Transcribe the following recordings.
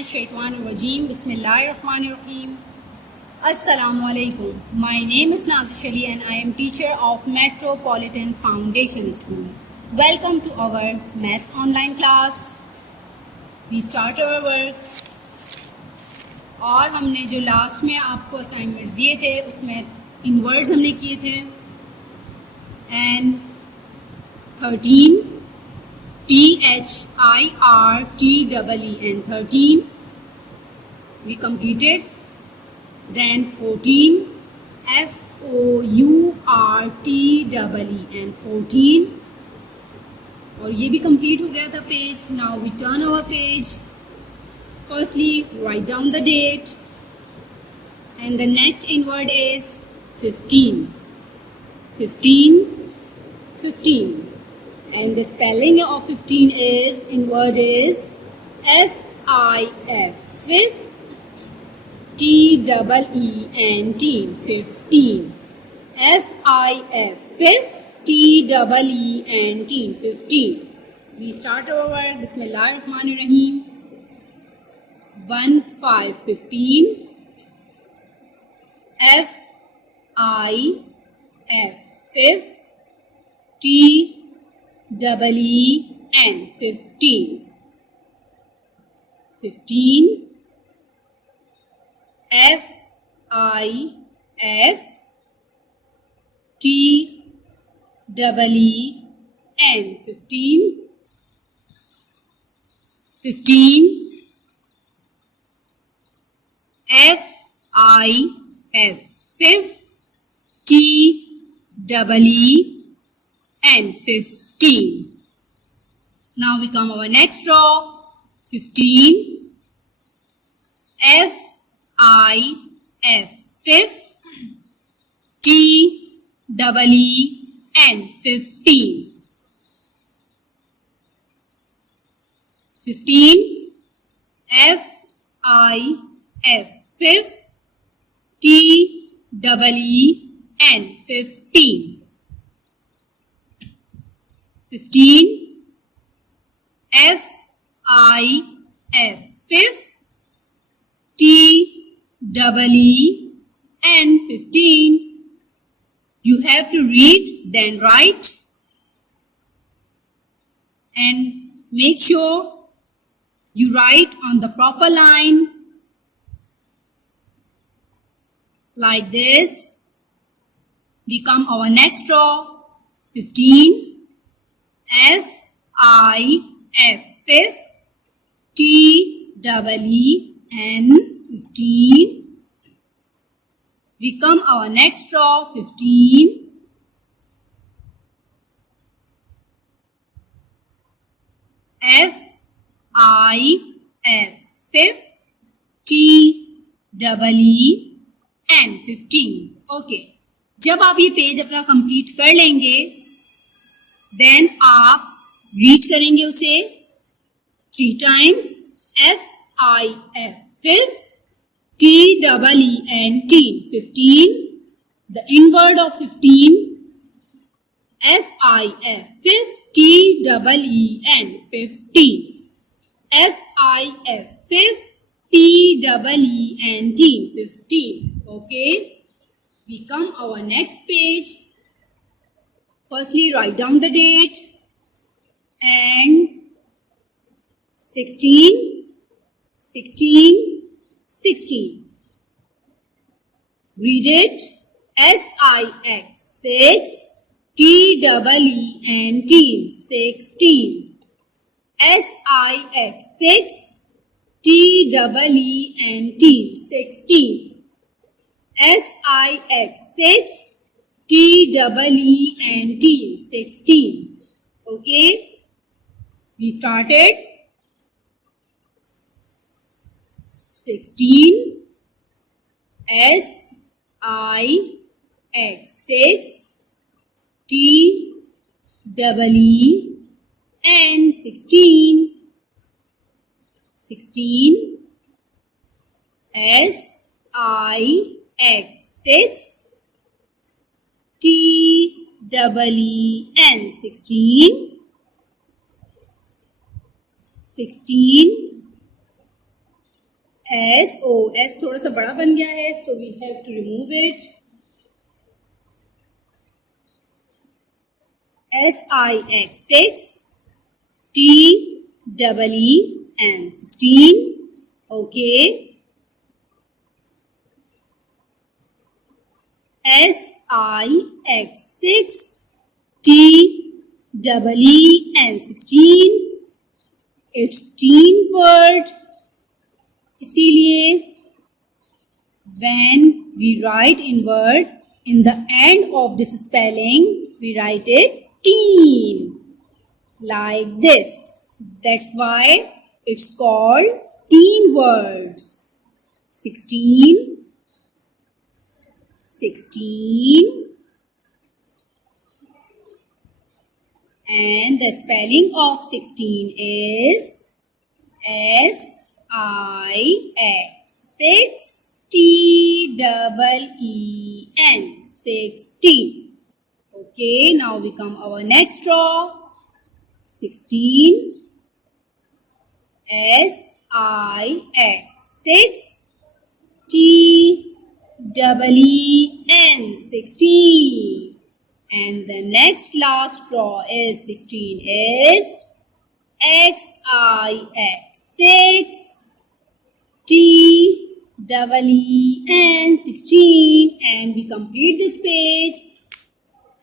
Minash-Shaytanir-Rajeem. Bismillahir-Rahmanir-Rahim. Assalamu alaikum. My name is Nazish Ali and I am teacher of Metropolitan Foundation School. Welcome to our Maths online class. We start our work. और हमने जो last में आपको assignments दिए थे उसमें inwards हमने किए थे and 13 THIRTEEN 13 we completed. Then 14 FOURTEEN 14 और ये भी कंप्लीट हो गया था page. Now we turn our page. Firstly, write down the date and the next invert is 15. 15 and the spelling of 15 is invert is FIF, fifth, TEENT 15, FIF, fifth, TEENT 15. We start our work. Bismillahir-Rahmanir-Rahim. 1 5 15 FIF, fifth, TEEN 15, 15 FIF TEEN 15, 15 FIF, fifth, TEEN 15. Now we come our next row. 15 FIF, fifth, TEEN 15. 15 FIF, fifth, TEEN 15. 15 FIF, fifth, TEEN 15. You have to read, then write, and make sure you write on the proper line like this. We come our next row. 15 FIF, fifth, TEEN 15. We come our next row. 15 FIF, fifth, TEEN 15. Okay, जब आप ये page अपना complete कर लेंगे then आप read करेंगे उसे 3 times. FIF, fifth, TEEN 15. The invert of 15 FIF, fifth, TEEN 15. FIF, fifth, TEEN 15. Okay, we come our next page. Firstly, write down the date and 16. Read it. SIX, 6, TEEN 16. SIX, 6, TEEN 16. SIX, 6, TEEN 16. Okay, we started. 16 SIX, 6, TEEN 16. 16 SIX, 6, TEEN 16. 16 S O S थोड़ा सा बड़ा बन गया है, so we have to remove it. SIX 6 TEEN 16. Okay. SIX 6 TEEN 16. It's teen word. इसीलिए when we write in word, in the end of this spelling, we write it teen, like this. That's why it's called teen words. 16, 16, and the spelling of 16 is SIX 6 TEEN 16. Okay, now we come our next row. 16 SIX 6 TEEN 16. And the next last row is 16 is XIX 6 TEEN 16, and we complete this page.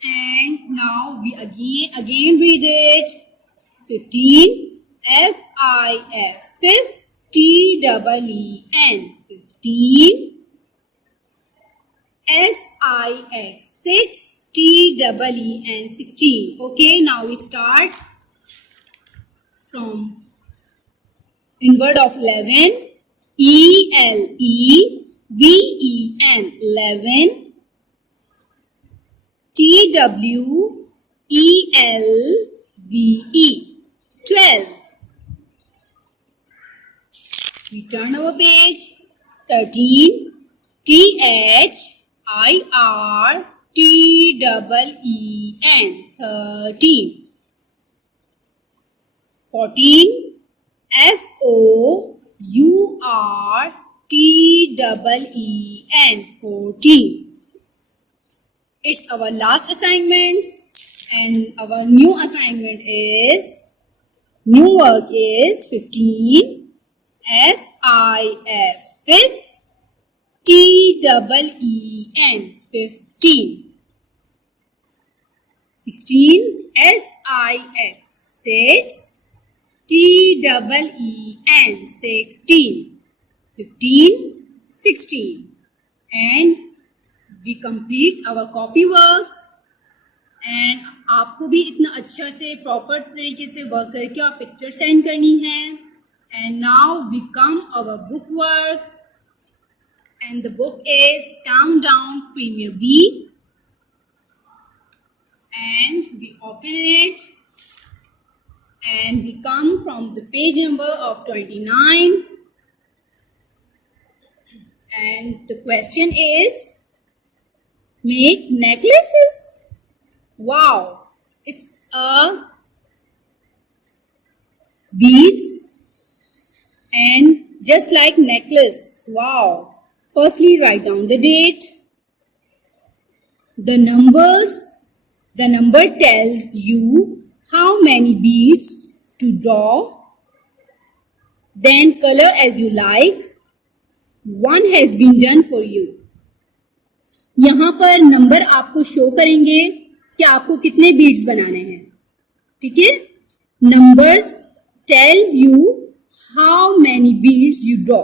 And now we again read it. 15 FIF 5 TEEN 15 SIX 6 TEEN 16. Okay, now we start from inward of 11. ELEVEN 11. TWELVE 12. We turn our page. 13 THIRTEEN 13. 14 FOURTEEN 14. It's our last assignment, and our new assignment is, new work is 15 FIF 5 TEEN 15. 16 SIX 6 TEEN 16. 15 16. And we complete our copy work. And आपको भी इतना अच्छा से proper तरीके से work करके आप picture send करनी है. And now we come our book work, and the book is Countdown Premier B, and we open it and we come from the page number of 29, and the question is make necklaces. Wow, it's a beads and just like necklace. Wow. Firstly, write down the date, the numbers. The number tells you how many beads to draw. Then color as you like. One has been done for you. यहाँ पर number आपको show करेंगे कि आपको कितने beads बनाने हैं. ठीक है, numbers tells you how many beads you draw.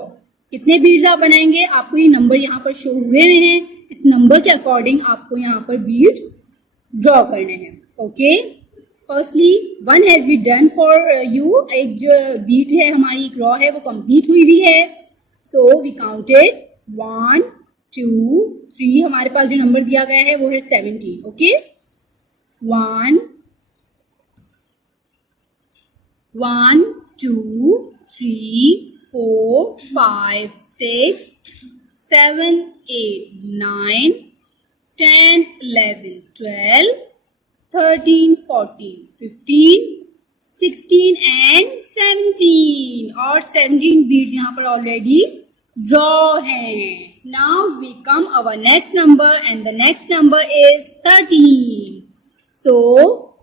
कितने बीड्स आप बनाएंगे, आपको ये नंबर यहाँ पर शो हुए हैं. इस नंबर के अकॉर्डिंग आपको यहाँ पर बीड्स ड्रॉ करने हैं. Okay, firstly one has been done for you. एक जो बीड है हमारी, एक रॉ है, वो कंप्लीट हुई है. So we counted 1 2 3. हमारे पास जो नंबर दिया गया है वो है 17. Okay, 1 2 3 4 5 6 7 8 9 10 11 12 13 14 15 16 and 17. और 17 बीड्स यहाँ पर ऑलरेडी draw है. Now we come our next number and the next number is 13. So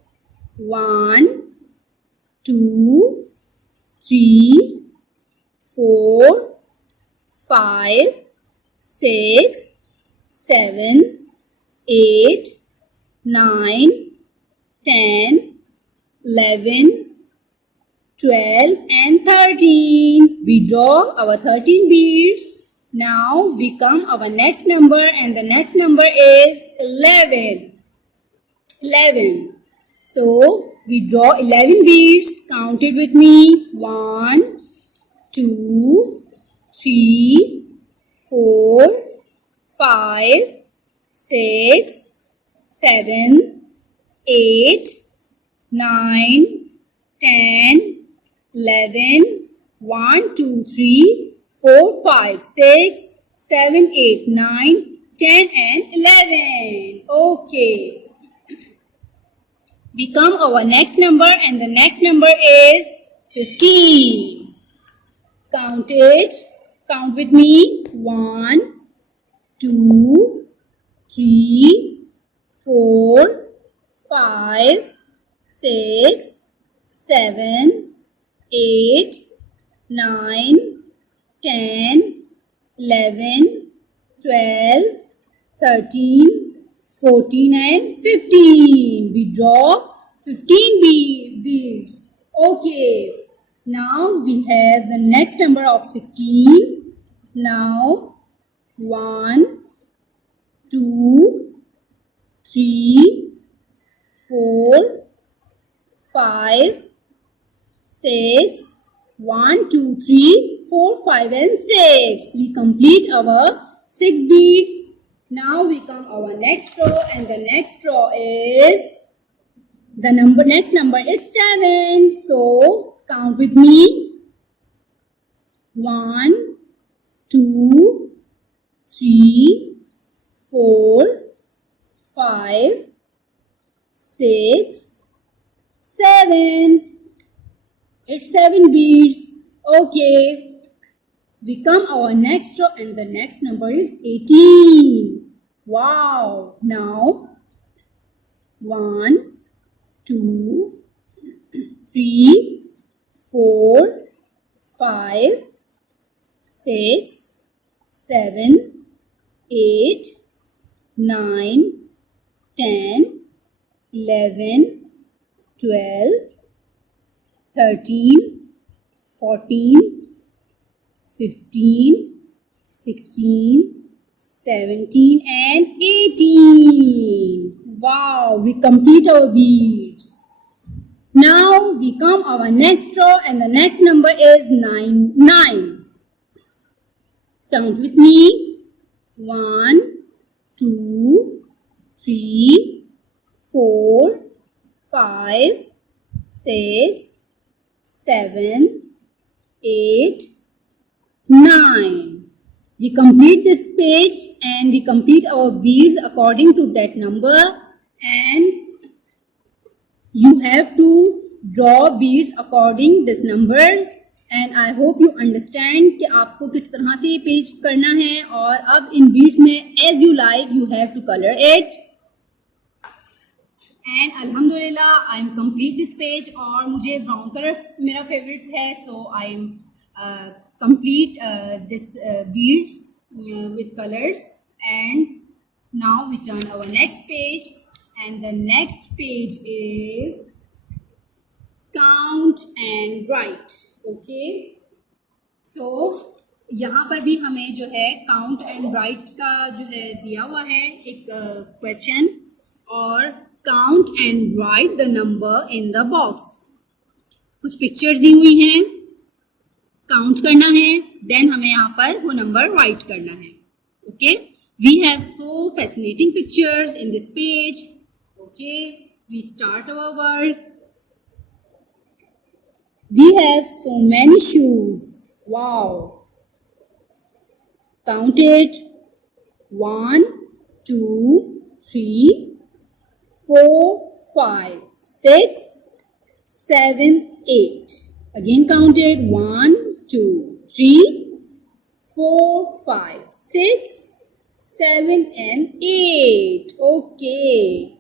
1, 2, 3, 4, 5, 6, 7, 8, 9, 10, 11, 12 and 13. We draw our 13 beads. Now we come our next number and the next number is 11. 11. So we draw 11 beads. Count it with me. 1, 2, 3, 4, 5, 6, 7, 8, 9, 10, 11, 1, 2, 3, 4, 5, 6, 7, 8, 9, 10 and 11. Okay. We come our next number and the next number is 15. Count it. Count with me. 1, 2, 3, 4, 5, 6, 7, 8, 9, 10, 11, 12, 13, 14 and 15. We draw 15 beads. Okay. Now we have the next number of 16. Now 1, 2, 3, 4, 5, 6, 1, 2, 3, 4, 5 and 6. We complete our 6 beads. Now we come our next row and the next row is next number is 7. So count with me. 1, 2, 3, 4, 5, 6, 7. It's 7 beads. Okay. We come our next row and the next number is 18. Wow. Now 1, 2, 3, 4, 5, 6, 7, 8, 9, 10, 11, 12, 13, 14, 15, 16, 17 and 18. Wow, we complete our beads. Now we come our next row and the next number is 9. Count with me. 1, 2, 3, 4, 5, 6, 7, 8, 9. We complete this page and we complete our beads according to that number, and you have to draw beads according this numbers. And I hope you understand कि आपको किस तरह से ये page करना है. और अब इन beads में as you like you have to color it. And alhamdulillah I am complete this page और मुझे brown color मेरा favorite है, so I am complete this beads with colors. And now we turn our next page and the next page is count and write. Okay, so यहाँ पर भी हमें जो है count and write का जो है दिया हुआ है एक question, और count and write the number in the box. कुछ pictures दी हुई हैं, count करना है, then हमें यहाँ पर वो number write करना है. Okay, we have so fascinating pictures in this page. Okay, we start our work. We have so many shoes. Wow. Count it. 1, 2, 3, 4, 5, 6, 7, 8. Again count it. 1, 2, 3, 4, 5, 6, 7 and 8. Okay.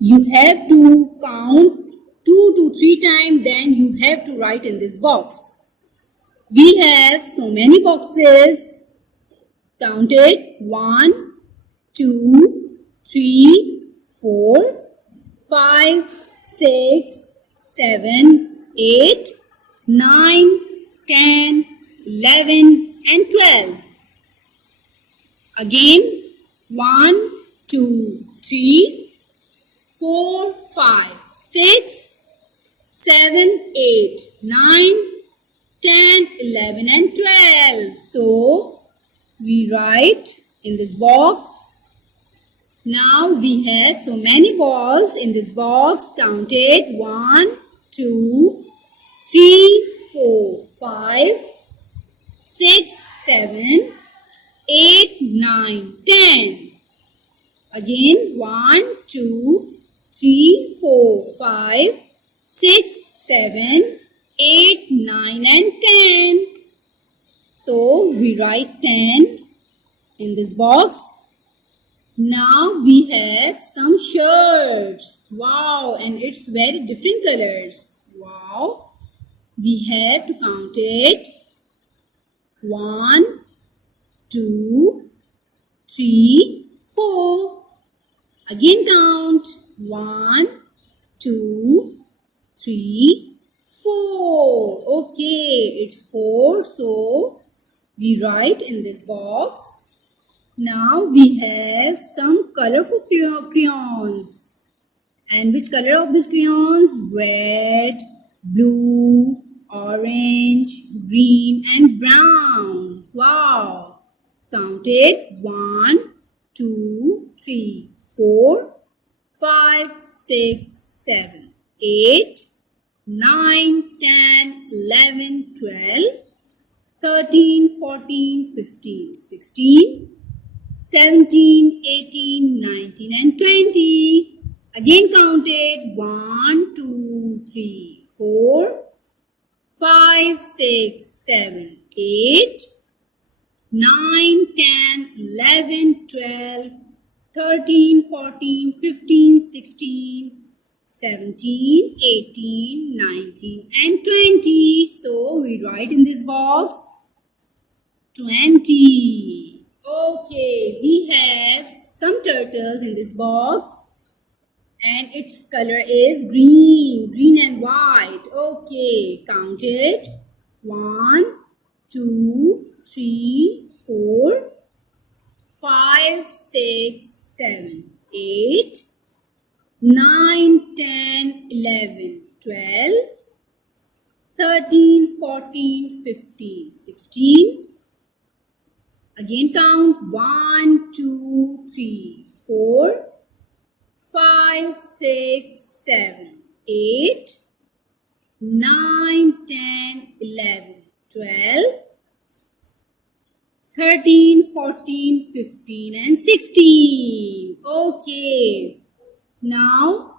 You have to count 2 to 3 times, then you have to write in this box. We have so many boxes. Count it. 1, 2, 3, 4, 5, 6, 7, 8, 9, 10, 11 and 12. Again, 1, 2, 3, 4, 5, 6, 7, 8, 9, 10, 11 and 12. So, we write in this box. Now, we have so many balls in this box. Count it. 1, 2, 3, 4, 5, 6, 7, 8, 9, 10. Again, 1, 2, 3, 4, 5, 6, 7, 8, 9 and 10. So, we write 10 in this box. Now, we have some shirts. Wow, and it's very different colors. Wow. We have to count it. 1, 2, 3, 4. Again count. 1, 2, 3, 4. Okay, it's 4. So, we write in this box. Now, we have some colorful crayons. And which color of these crayons? Red, blue, orange, green and brown. Wow. Count it. 1, 2, 3, 4, 5, 6, 7, 8, 9, 10, 11, 12, 13, 14, 15, 16, 17, 18, 19 and 20. Again count it. 1, 2, 3, 4, 5, 6, 7, 8, 9, 10, 11, 12, 13, 14, 15, 16, 17, 18, 19 and 20. So, we write in this box 20. Okay, we have some turtles in this box. And its color is green and white. Okay, count it. 1, 2, 3, 4, 5, 6, 7, 8, 9, 10, 11, 12, 13, 14, 15, 16. Again count. 1, 2, 3, 4, 5, 6, 7, 8, 9, 10, 11, 12, 13, 14, 15 and 16. Okay. Now,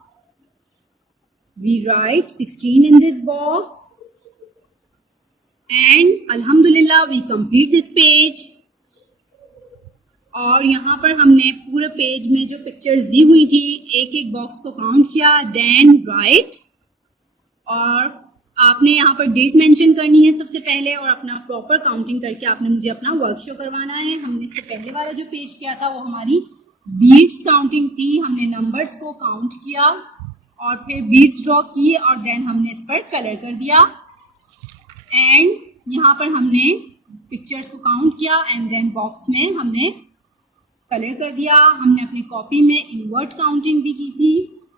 we write 16 in this box. And Alhamdulillah, we complete this page. और यहाँ पर हमने पूरे page में जो pictures दी हुई थी एक एक बॉक्स को काउंट किया, देन राइट, और आपने यहाँ पर डेट मेंशन करनी है सबसे पहले और अपना प्रॉपर काउंटिंग करके आपने मुझे अपना वर्क शो करवाना है। हमने इससे पहले वाला जो पेज किया था वो हमारी बीट्स काउंटिंग थी। हमने नंबर्स को काउंट किया और फिर बीट्स ड्रॉ किए और देन हमने इस पर कलर कर दिया। एंड यहाँ पर हमने पिक्चर्स को काउंट किया एंड देन बॉक्स में हमने कलर कर दिया। हमने अपनी कॉपी में इनवर्ट काउंटिंग भी की थी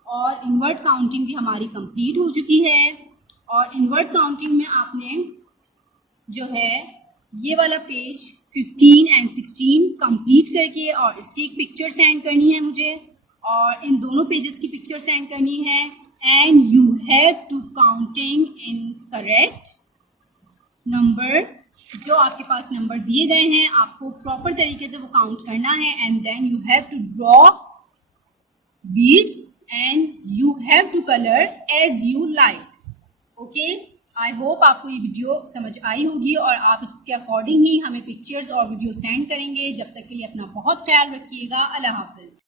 और इनवर्ट काउंटिंग भी हमारी कंप्लीट हो चुकी है। और इनवर्ट काउंटिंग में आपने जो है ये वाला पेज 15 एंड 16 कंप्लीट करके और इसकी एक पिक्चर सेंड करनी है मुझे और इन दोनों पेजेस की पिक्चर सेंड करनी है। And you have to counting in correct number, जो आपके पास नंबर दिए गए हैं आपको प्रॉपर तरीके से वो काउंट करना है। And then you have to draw beads and you have to colour as you like. Okay, I hope आपको ये वीडियो समझ आई होगी और आप इसके अकॉर्डिंग ही हमें पिक्चर्स और वीडियो सेंड करेंगे। जब तक के लिए अपना बहुत ख्याल रखिएगा। अल्लाह हाफिज़।